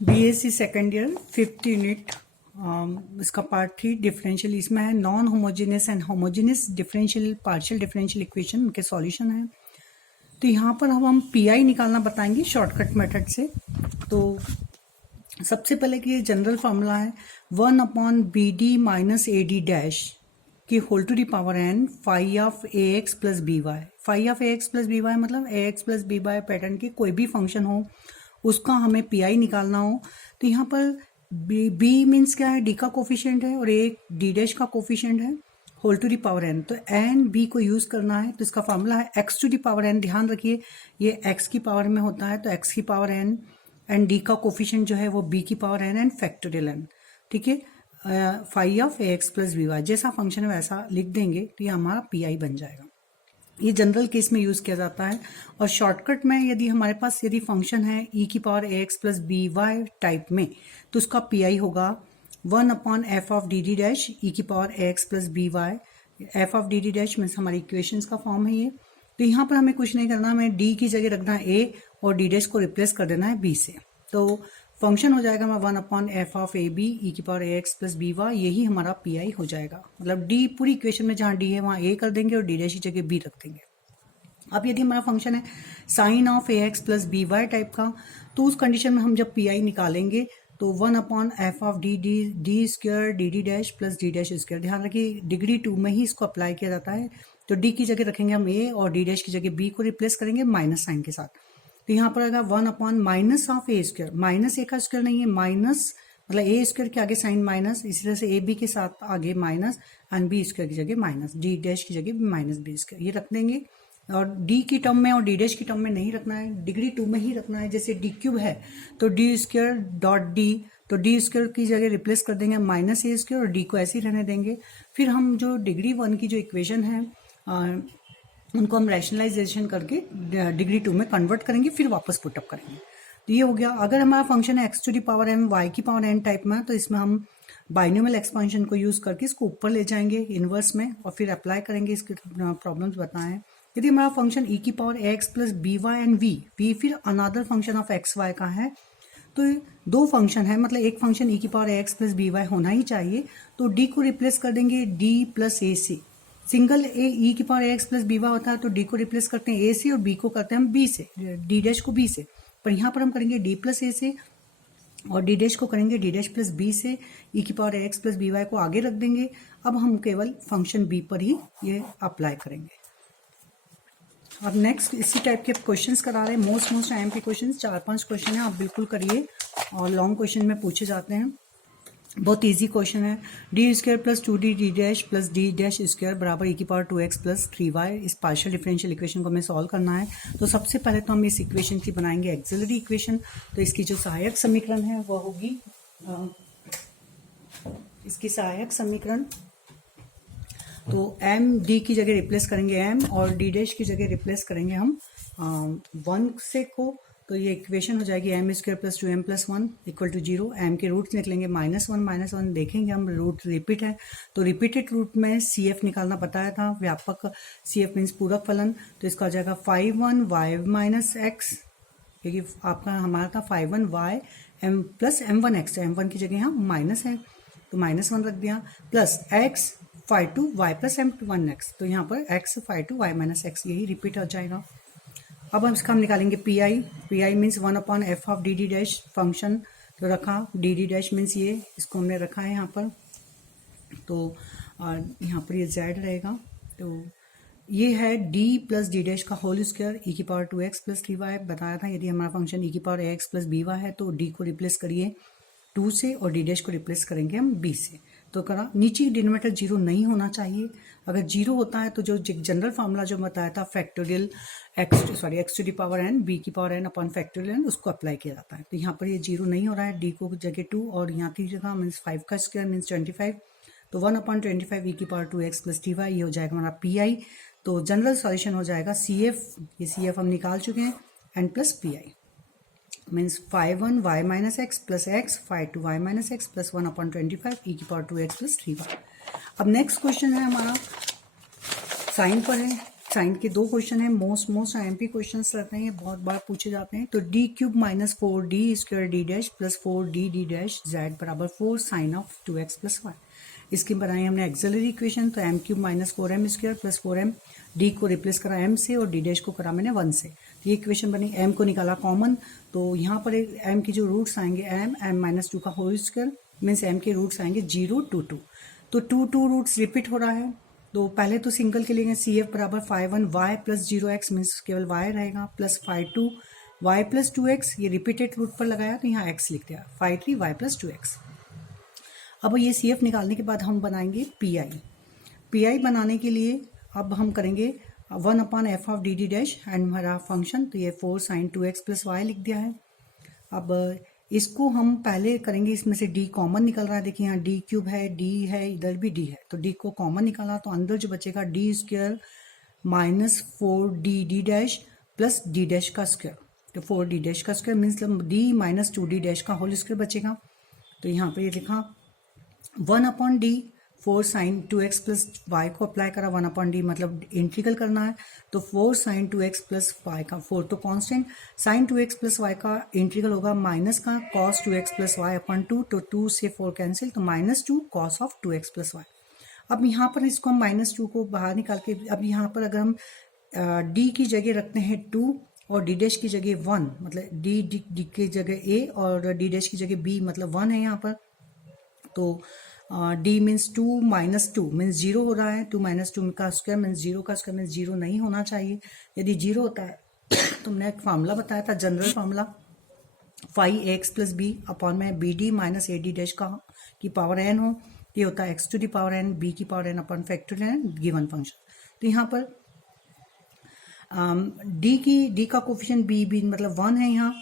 BSc second year 5th unit, इसका part 3 differential, इसमें है non homogeneous and homogeneous differential partial differential equation के solution है। तो यहाँ पर हम पीआई निकालना बताएंगे शॉर्टकट मेथड से। तो सबसे पहले कि ये जनरल फार्मूला है 1/BD माइनस AD डैश की whole to the power n phi of AX plus BY। Phi of AX plus BY मतलब AX प्लस BY पैटर्न के कोई भी फंक्शन हो उसका हमें पीआई निकालना हो। तो यहाँ पर B मीन्स क्या है, D का कोफिशिएंट है और एक D डैश का कोफिशिएंट है whole to the power n। तो n B को यूज करना है। तो इसका फार्मूला है x to the power n। ध्यान रखिए ये x की पावर में होता है तो x की पावर n एंड D का कोफिशिएंट जो है वो B की power n and factorial n। ठीक है, phi of AX plus BY जैसा फंक्शन है वैसा लिख देंगे तो ये हमारा पीआई बन जाएगा। ये जनरल केस में यूज किया जाता है। और शॉर्टकट में यदि हमारे पास यदि फंक्शन है e की power AX plus BY type में तो उसका पीआई होगा 1/f of D D dash E की power AX plus BY। f of D D dash means हमारी इक्वेशंस का फॉर्म है ये। तो यहाँ पर हमें कुछ नहीं करना, हमें d की जगह रखना है a और d डैश को रिप्लेस कर देना है b से। तो फंक्शन हो जाएगा हमारा 1/f of A B E की पावर AX प्लस BY। यही हमारा पीआई हो जाएगा। मतलब d पूरी इक्वेशन में जहाँ d है वहाँ a कर देंगे और d डैश की जगह b रख देंगे। अब यदि हमारा फंक्शन है sine of AX plus BY type का तो उस कंडीशन में हम जब पीआई निकालेंगे तो 1/f of D square D D dash plus D dash square. ध्यान रखिए डिग्री 2 में ही इसको अप्लाई किया जाता है। तो d की जगह रखेंगे हम a और d डैश की जगह b को रिप्लेस करेंगे माइनस साइन के साथ। तो यहाँ पर आएगा 1/ minus of A square. Minus A का स्क्वायर नहीं है, माइनस मतलब ए स्क्वायर के आगे साइन माइनस, इसी तरह से ए बी के साथ आगे माइनस एंड बी स्क्वायर की जगह माइनस, डी डैश की जगह माइनस बी स्क्वायर ये रख देंगे। और d की टर्म में और d डैश की टर्म में नहीं रखना है, डिग्री 2 में ही रखना है। जैसे d क्यूब है तो d स्क्वायर डॉट d, तो d स्क्वायर की जगह रिप्लेस कर देंगे माइनस ए स्क्वायर और d को ऐसे ही रहने देंगे। फिर हम जो डिग्री 1 की जो इक्वेशन है उनको हम रैशनलाइजेशन करके डिग्री 2 में कन्वर्ट करेंगे, फिर वापस पुटअप करेंगे। तो ये हो गया। अगर हमारा फंक्शन है x to the power m y की पावर n टाइप में तो इसमें हम बाइनोमियल एक्सपांशन को यूज करके इसको ऊपर ले जाएंगे इनवर्स में और फिर अप्लाई करेंगे। इसके प्रॉब्लम्स बताएं। यदि हमारा फंक्शन e की power AX plus BY and v फिर अनदर फंक्शन ऑफ XY का है तो दो फंक्शन है, मतलब एक फंक्शन e की पावर AX प्लस BY होना ही चाहिए। तो d को रिप्लेस कर देंगे d प्लस a से। सिंगल e की पावर AX प्लस BY होता है तो d को रिप्लेस करते हैं a से और b को करते हैं हम b से, d डैश को b से। पर यहाँ पर हम करेंगे d प्लस a से और d डैश को करेंगे d डैश प्लस b से। e की पावर AX प्लस BY को आगे रख देंगे। अब हम केवल फंक्शन b पर ही ये अप्लाई करेंगे। अब नेक्स्ट इसी टाइप के क्वेश्चंस करा रहे हैं, मोस्ट टाइम के क्वेश्चंस 4-5 क्वेश्चन है, आप बिल्कुल करिए। और लॉन्ग क्वेश्चन में पूछे जाते हैं, बहुत इजी क्वेश्चन है। D square plus 2d D dash plus D dash square बराबर e की पावर 2x प्लस 3y। इस पार्शियल डिफरेंशियल इक्वेशन को हमें सॉल्व करना है। तो सबसे पहले तो हम इस इक्वेशन की बनाएंगे एक्सिलरी इक्वेशन। तो इसकी जो सहायक समीकरण है वह होगी इसकी सहायक समीकरण, तो m d की जगह रिप्लेस करेंगे m और d डैश की जगह रिप्लेस करेंगे हम 1 से को। तो ये इक्वेशन हो जाएगी m square plus 2m plus 1 equal to 0। m के रूट्स निकलेंगे -1 देखेंगे हम, रूट रिपीट है तो रिपीटेड रूट में CF निकालना बताया था, व्यापक CF मीन्स पूरक फलन। तो इसका हो जाएगा 5(1)y माइनस x, क्योंकि आपका हमारा था 5(1)y m plus m1x, m1 की जगह यहाँ माइनस है तो -1 रख दिया, plus x 5(2)y plus m1x। तो यहाँ पर x 5(2)y माइनस x यही रिपीट हो जाएगा। अब हम इसका हम निकालेंगे pi means 1/f of D D dash function. तो रखा डी डी डैश मीन्स ये, इसको हमने रखा है यहाँ पर। तो यहाँ पर ये z रहेगा। तो ये है d प्लस डी डैश का होल स्क्वायर e की पावर 2x प्लस 3y। बताया था यदि हमारा फंक्शन e की पावर AX प्लस BY है तो d को रिप्लेस करिए 2 से और d डैश को रिप्लेस करेंगे हम b से। तो करा नीचे डिनोमिनेटर 0 नहीं होना चाहिए। अगर 0 होता है तो जो जनरल फार्मूला जो बताया था factorial x to the power n b की power n upon factorial n उसको अप्लाई किया जाता है। तो यहाँ पर ये 0 नहीं हो रहा है, d को जगह 2 और यहाँ की जगह मीन्स 5 का स्क्वायर मीन्स 25। तो 1/25 e की पावर 2x प्लस 3y ये हो जाएगा हमारा पीआई। तो जनरल सॉल्यूशन हो जाएगा CF, ये CF हम निकाल चुके हैं, n plus pi means 5(1)y minus x plus x 5(2)y minus x plus 1/25 e की पावर 2x प्लस 3y। अब नेक्स्ट क्वेश्चन है हमारा साइन पर है। साइन के 2 क्वेश्चन है, मोस्ट आईएमपी क्वेश्चन रहते हैं, ये बहुत बार पूछे जाते हैं। तो D cube minus 4d² D dash plus 4d dash Z बराबर 4 sign of 2x plus Y. इसकी बनाई हमने एक्सिलरी इक्वेशन, तो m cube minus 4m² plus 4m, D को रिप्लेस करा m से और डी डैश को करा मैंने 1 से। तो ये इक्वेशन बनी, m को निकाला कॉमन, तो यहाँ पर m की जो रूट्स आएंगे m माइनस 2 का होल स्क्वायर मीन्स m के रूट्स आएंगे 0 2 2। तो 2 रूट्स रिपीट हो रहा है, तो पहले तो सिंगल के लिए CF बराबर 5 1 y प्लस 0x मीन्स केवल y रहेगा, प्लस 5 2 y प्लस 2x, ये रिपीटेड रूट पर लगाया तो यहाँ x लिख दिया, 5 3 y प्लस 2x। अब ये CF निकालने के बाद हम बनाएंगे PI बनाने के लिए अब हम करेंगे 1/f of D dash and हमारा फंक्शन, तो ये 4 साइन 2x प्लस वाई लिख दिया है। अब इसको हम पहले करेंगे, इसमें से d कॉमन निकल रहा है, देखिए यहाँ d क्यूब है, d है, इधर भी d है, तो d को कॉमन निकाला तो अंदर जो बचेगा d² माइनस 4d D dash plus d dash का स्क्वायर, तो 4d डैश का square means d minus 2d dash का होल स्क्वायर बचेगा। तो यहाँ पर ये लिखा 1/d 4 sine 2x plus y को अप्लाई करा, 1/d मतलब इंटीग्रल करना है, तो 4 साइन 2x प्लस वाई का 4 तो constant, sine 2x plus y का इंटीग्रल होगा माइनस का cos 2x plus y upon 2, तो 2 से 4 कैंसिल, तो minus 2 cos of 2x plus y. अब यहाँ पर इसको हम माइनस 2 को बाहर निकाल के, अब यहाँ पर अगर हम d की जगह रखते हैं 2 और d डैश की जगह 1, मतलब d की जगह a और d डैश की जगह b मतलब 1 है यहाँ पर, तो d मीन्स 2 माइनस 2 मीन्स 0 हो रहा है, 2 माइनस 2 का स्क्वायर मीन्स 0 का स्क्वायर मीन्स 0 नहीं होना चाहिए। यदि 0 होता है तो हमने एक फार्मूला बताया था, general formula 5ax plus b upon में bd माइनस ad डैश का की पावर n हो, ये होता है x to the power n b की power n upon factorial n given function. तो यहाँ पर d का कोफिशिएंट b मतलब 1 है यहाँ,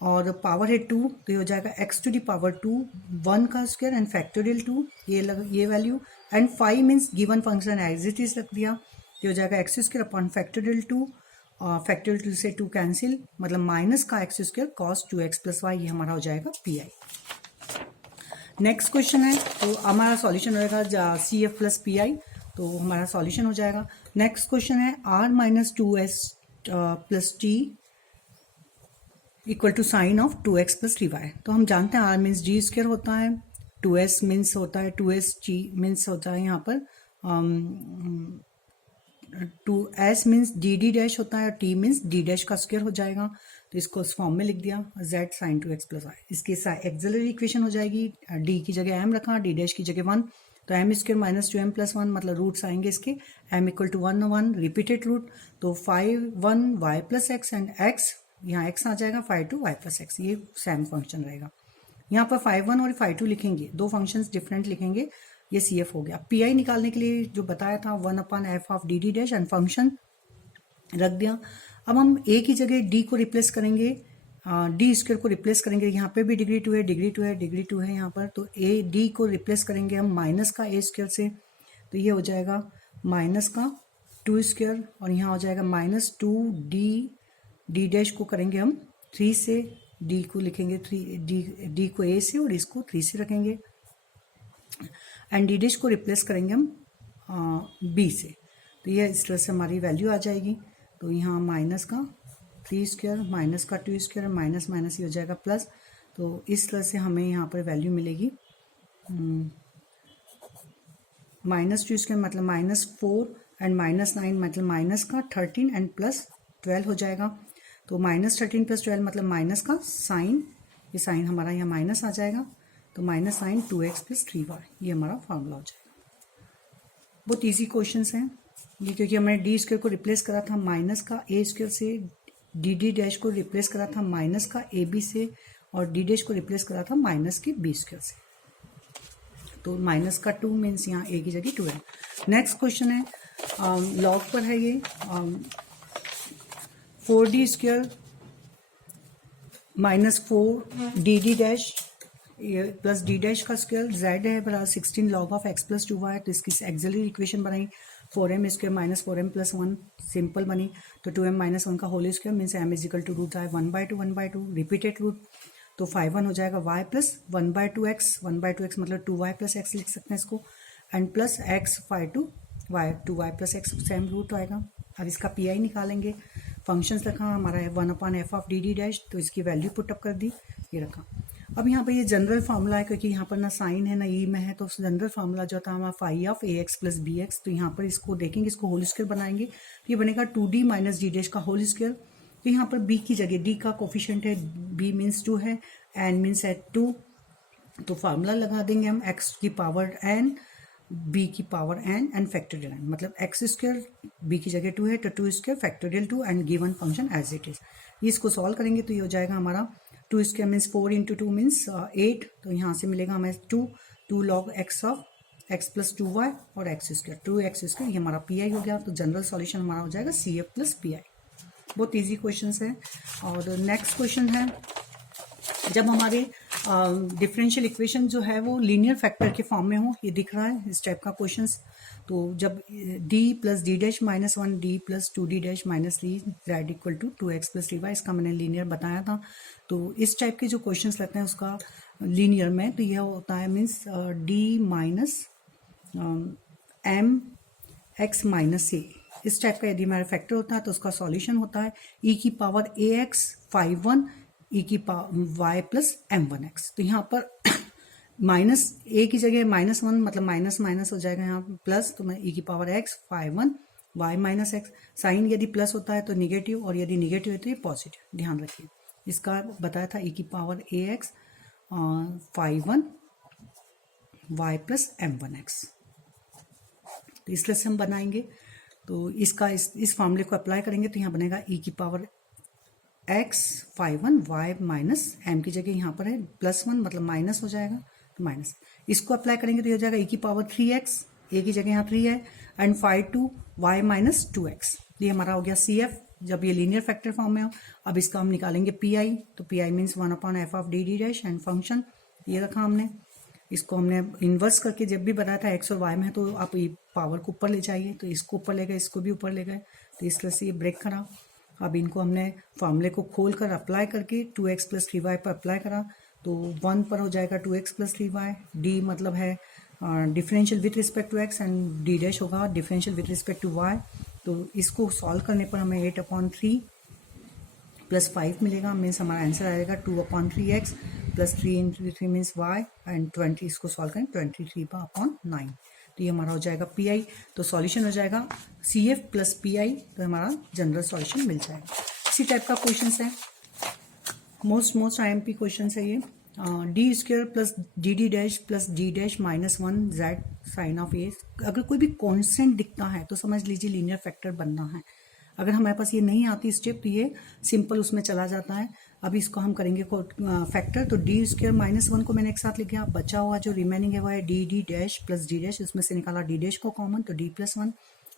और पावर है 2, तो ये हो जाएगा x टू दी पावर 2 1 का स्क्वायर एंड फैक्टोरियल 2, ये value, and 5 means given function as it is रख दिया, ये हो जाएगा x स्क्वायर अपॉन फैक्टोरियल 2, और फैक्टोरियल 2 से 2 कैंसिल, मतलब माइनस का x square cos 2x plus y, ये हमारा हो जाएगा PI। नेक्स्ट क्वेश्चन है, तो हमारा सॉल्यूशन हो जाएगा CF प्लस PI, तो हमारा सॉल्यूशन हो जाएगा। नेक्स्ट क्वेश्चन है r minus 2s plus t equal to sine of 2x plus 3y। तो हम जानते हैं r मीन्स d स्क्वायर होता है, 2s मीन्स होता है 2s, t मीन्स होता है यहाँ पर 2s मीन्स dd डैश होता है, t मीन्स d डैश का स्क्वायर हो जाएगा, तो इसको उस फॉर्म में लिख दिया z sine 2x plus y। इसकी एक्सिलरी इक्वेशन हो जाएगी, d की जगह m रखा, d डैश की जगह 1, तो m square minus 2m plus 1 मतलब रूट्स आएंगे इसके, m equal to 1 1 repeated root, तो 5 1 y plus x and x, यहाँ x आ जाएगा 5 2 y प्लस x, ये सेम फंक्शन रहेगा। यहाँ पर 5 1 और 5 2 लिखेंगे, दो फंक्शंस डिफरेंट लिखेंगे, ये CF हो गया। PI निकालने के लिए जो बताया था 1/f of D dash and function रख दिया। अब हम a की जगह d को रिप्लेस करेंगे, d स्क्वायर को रिप्लेस करेंगे, यहाँ पे भी डिग्री 2 है, डिग्री 2 है, डिग्री 2 है यहाँ पर, तो d को रिप्लेस करेंगे हम माइनस का a स्क्वायर से, तो ये हो जाएगा माइनस का 2 स्क्वायर, और यहाँ हो जाएगा माइनस 2d डैश को करेंगे हम 3 से, d को लिखेंगे 3, d को a से और इसको 3 से रखेंगे, एंड d डैश को रिप्लेस करेंगे हम b से, तो ये इस तरह से हमारी वैल्यू आ जाएगी। तो यहाँ माइनस का 3 स्क्वायर माइनस का 2 स्क्वायर माइनस माइनस ये हो जाएगा प्लस, तो इस तरह से हमें यहाँ पर वैल्यू मिलेगी माइनस 2 स्क्वायर मतलब माइनस 4 एंड माइनस 9 मतलब माइनस का 13 एंड प्लस 12 हो जाएगा, तो माइनस 13 प्लस 12 मतलब माइनस का साइन, ये साइन हमारा यहाँ माइनस आ जाएगा, तो minus sign 2x plus 3y, ये हमारा फार्मूला हो जाएगा। बहुत ईजी क्वेश्चंस हैं ये, क्योंकि हमने डी स्क्वायर को रिप्लेस करा था माइनस का a स्क्वायर से, डी डैश को रिप्लेस करा था माइनस का ab से, और डी डैश को रिप्लेस करा था माइनस के b स्क्वायर से, तो माइनस का 2 मीन्स यहाँ a की जगह 2 है। नेक्स्ट क्वेश्चन है लॉग पर है ये, 4d square minus 4dd dash plus d dash का स्क्वायर, z है बराबर 16 log of x plus 2y, तो इसकी एक्सिलरी इक्वेशन बनाई 4m square minus 4m plus 1 simple बनी, तो 2m माइनस 1 का whole square means m is equal to root है 1/2 रिपीटेड रूट, तो 5 1 हो जाएगा y प्लस 1/2x मतलब 2y प्लस x लिख सकते हैं इसको, and plus x 5 2 y 2y plus x same root आएगा, अब इसका पी आई निकालेंगे। फंक्शंस रखा हमारा है 1/f of D D dash, तो इसकी वैल्यू पुटअप कर दी, ये रखा। अब यहाँ पर ये जनरल फार्मूला है, क्योंकि यहाँ पर ना साइन है ना ई में है, तो जनरल फार्मूला जो था हमारा phi of A x plus B x. तो यहाँ पर इसको देखेंगे, इसको होल स्क्वायर बनाएंगे तो ये बनेगा 2d माइनस डी डैश का होल स्क्वायर। तो यहाँ पर b की जगह d का कोफिशिएंट है, b मीन्स 2 है, n मीन्स एट 2, तो फार्मूला लगा देंगे हम x की पावर n, b की power n and factorial n, मतलब x स्क्वायर b की जगह 2 है तो 2 square factorial 2 and given function as it is. इसको सॉल्व करेंगे तो ये हो जाएगा हमारा 2 स्क्वायर मीन्स 4 इंटू 2 मीन्स 8, तो यहाँ से मिलेगा हमें 2 log x of x plus 2y और x स्क्वायर 2x स्क्वायर, ये हमारा पी आई हो गया। तो जनरल सॉल्यूशन हमारा हो जाएगा C F plus P I. बहुत ईजी क्वेश्चन है। और नेक्स्ट क्वेश्चन है, जब हमारे डिफरेंशियल इक्वेशन जो है वो लीनियर फैक्टर के फॉर्म में हो, ये दिख रहा है इस टाइप का क्वेश्चन। तो जब d plus D dash minus 1 d plus 2d dash minus 3 z equal to 2x plus 3y, इसका मैंने लीनियर बताया था। तो इस टाइप के जो क्वेश्चंस लगते हैं उसका लीनियर में, तो यह होता है means d minus m x minus a, इस टाइप का यदि हमारा फैक्टर होता है तो उसका सॉल्यूशन होता है e की पावर ax 5 e की पावर y प्लस m1x। तो यहाँ पर माइनस a की जगह माइनस 1, मतलब माइनस माइनस हो जाएगा यहाँ प्लस, तो मैं e की power x 5 y minus x। Sign यदि प्लस होता है तो निगेटिव, और यदि निगेटिव है तो ये पॉजिटिव, ध्यान रखिए। इसका बताया था e की power ax 5 y plus m1x। तो इसलिए से हम बनाएंगे, तो इसका इस फॉर्मूले को अप्लाई करेंगे तो यहाँ बनेगा e की power x 5 y minus m की जगह यहाँ पर है +1, मतलब माइनस हो जाएगा, तो माइनस। इसको अप्लाई करेंगे तो ये हो जाएगा e की पावर 3x, a की जगह यहाँ 3 है, एंड 5 y माइनस 2x। ये हमारा हो गया सी एफ, जब ये लीनियर फैक्टर फॉर्म में हो। अब इसका हम निकालेंगे पी आई, तो P I means 1/f of D D dash and function ये रखा हमने। इसको हमने इन्वर्स करके जब भी बताया था x और y में, तो आप ये पावर को ऊपर ले जाइए, तो इसको ऊपर ले गए, इसको भी ऊपर ले गए, तो इस तरह से ये ब्रेक करा। अब इनको हमने फॉर्मूले को खोल कर अप्लाई करके 2x प्लस 3y पर अप्लाई करा, तो 1 पर हो जाएगा 2x प्लस 3y। d मतलब है differential with respect to x, and d dash होगा differential with respect to y। तो इसको सॉल्व करने पर हमें 8/3 प्लस 5 मिलेगा, मीन्स हमारा आंसर आएगा 2/3x plus 3 into 3 means y, and 20 इसको सॉल्व करें 23/9। तो ये हमारा हो जाएगा पी आई। तो सॉल्यूशन हो जाएगा C F plus P I, तो हमारा जनरल सॉल्यूशन मिल जाएगा। इसी टाइप का क्वेश्चन है, most I M P question है ये। D square plus D D dash plus D dash minus 1 Z sine of A. अगर कोई भी कॉन्स्टेंट दिखता है तो समझ लीजिए लीनियर फैक्टर बनना है। अगर हमारे पास ये नहीं आती स्टेप तो ये सिंपल उसमें चला जाता है। अब इसको हम करेंगे फैक्टर, तो डी स्क्वायर माइनस 1 को मैंने एक साथ लिख दिया। बचा हुआ जो रिमेनिंग है वो है D D dash plus D dash, उसमें से निकाला डी डैश को कॉमन, तो D plus 1।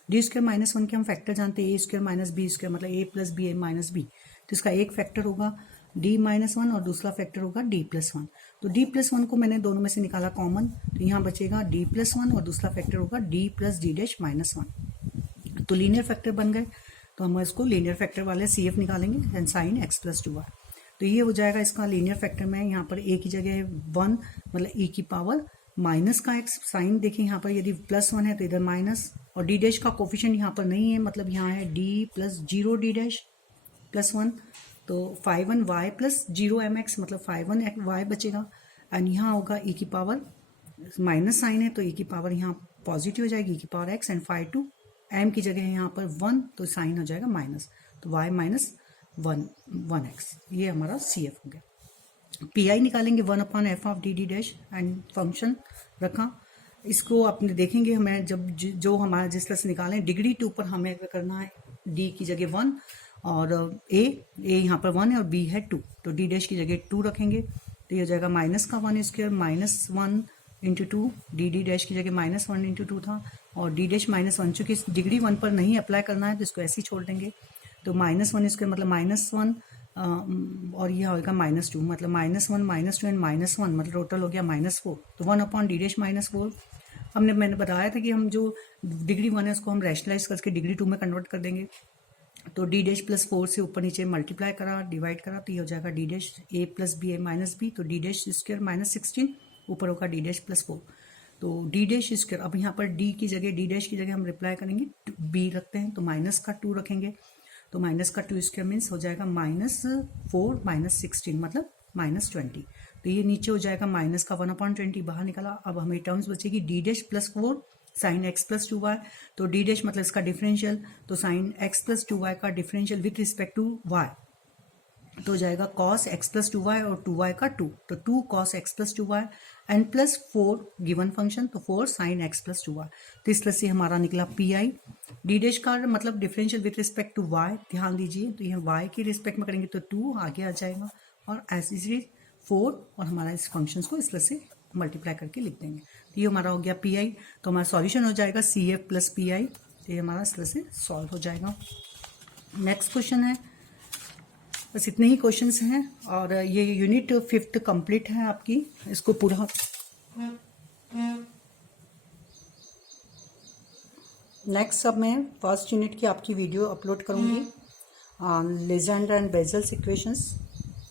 D square minus 1 के हम फैक्टर जानते हैं, ए स्क्वायर माइनस बी स्क्वायर, मतलब ए plus B A minus B. तो इसका एक फैक्टर होगा डी माइनस 1 और दूसरा फैक्टर होगा डी प्लस 1। तो डी प्लस 1 को मैंने दोनों में से निकाला कॉमन, तो यहाँ बचेगा डी प्लस 1 और दूसरा फैक्टर होगा D plus D dash minus 1। तो लीनियर फैक्टर बन गए, तो हम इसको लीनियर फैक्टर वाले सी एफ निकालेंगे and sine x plus 2y। तो ये हो जाएगा इसका लीनियर फैक्टर में, यहाँ पर ए की जगह 1, मतलब e की पावर माइनस का x। साइन देखिए यहाँ पर यदि +1 है तो इधर माइनस, और डी डैश का कोफिशिएंट यहाँ पर नहीं है, मतलब यहाँ है d plus 0 D dash plus 1, तो 5 y प्लस 0 mx, मतलब 5 y बचेगा। एंड यहाँ होगा e की पावर माइनस साइन है तो e की पावर यहाँ पॉजिटिव हो जाएगी, e की पावर x, एंड 5 m की जगह है यहाँ पर 1, तो साइन हो जाएगा माइनस, तो y माइनस 1x। ये हमारा सी एफ हो गया। पी आई निकालेंगे 1/f of D D dash and function रखा। इसको अपने देखेंगे हमें जब जो हमारा जिस तरह से निकालें, डिग्री 2 पर हमें करना है d की जगह 1 और a यहाँ पर 1 है और b है 2, तो d डैश की जगह 2 रखेंगे, तो ये हो जाएगा माइनस का 1 square minus 1 into 2, D dash की जगह माइनस 1 इंटू 2 था, और d डैश माइनस 1, चूँकि डिग्री 1 पर नहीं अप्लाई करना है तो इसको ऐसे ही छोड़ देंगे। तो -1 स्क्वायर मतलब -1, और यह होगा -2, मतलब -1 -2 एंड -1, मतलब टोटल हो गया -4। तो 1/d डैश -4। मैंने बताया था कि हम जो डिग्री 1 है उसको हम रैशनलाइज करके डिग्री 2 में कन्वर्ट कर देंगे। तो d डैश प्लस 4 से ऊपर नीचे मल्टीप्लाई करा, डिवाइड करा, तो ये हो जाएगा d dash a plus B A minus B, तो d डैश स्क्वायर -16, ऊपर होगा d डैश प्लस 4। तो डी डैश स्क्वायर, अब यहाँ पर डी की जगह, डी डैश की जगह हम रिप्लाई करेंगे बी रखते हैं, तो माइनस का 2 रखेंगे, तो माइनस का 2 स्क्वायर मीन्स हो जाएगा -4 -16 मतलब -20। तो ये नीचे हो जाएगा माइनस का 1/20 बाहर निकला। अब हमें टर्म्स बचेगी D dash plus 4 sine x plus 2y, तो डी डैश मतलब इसका डिफरेंशियल, तो साइन एक्स प्लस 2y का differential with respect to y, तो हो जाएगा cos x प्लस 2y और 2y का 2, तो 2 cos x plus 2y and plus 4 given function, तो 4 साइन x प्लस 2y। तो इस तरह से हमारा निकला PI। डी डैश का मतलब differential with respect to y, ध्यान दीजिए, तो यह y के रिस्पेक्ट में करेंगे तो 2 आगे आ जाएगा और ऐसे 4, और हमारा इस फंक्शन को इस तरह से मल्टीप्लाई करके लिख देंगे। तो ये हमारा हो गया PI। तो हमारा सॉल्यूशन हो जाएगा CF प्लस PI। तो ये हमारा इस तरह से सॉल्व हो जाएगा। नेक्स्ट क्वेश्चन है, बस इतने ही क्वेश्चंस हैं और ये यूनिट 5th कंप्लीट है आपकी। इसको पूरा नेक्स्ट अब मैं फर्स्ट यूनिट की आपकी वीडियो अपलोड करूंगी, लेजेंडर एंड बेजल्स इक्वेशंस।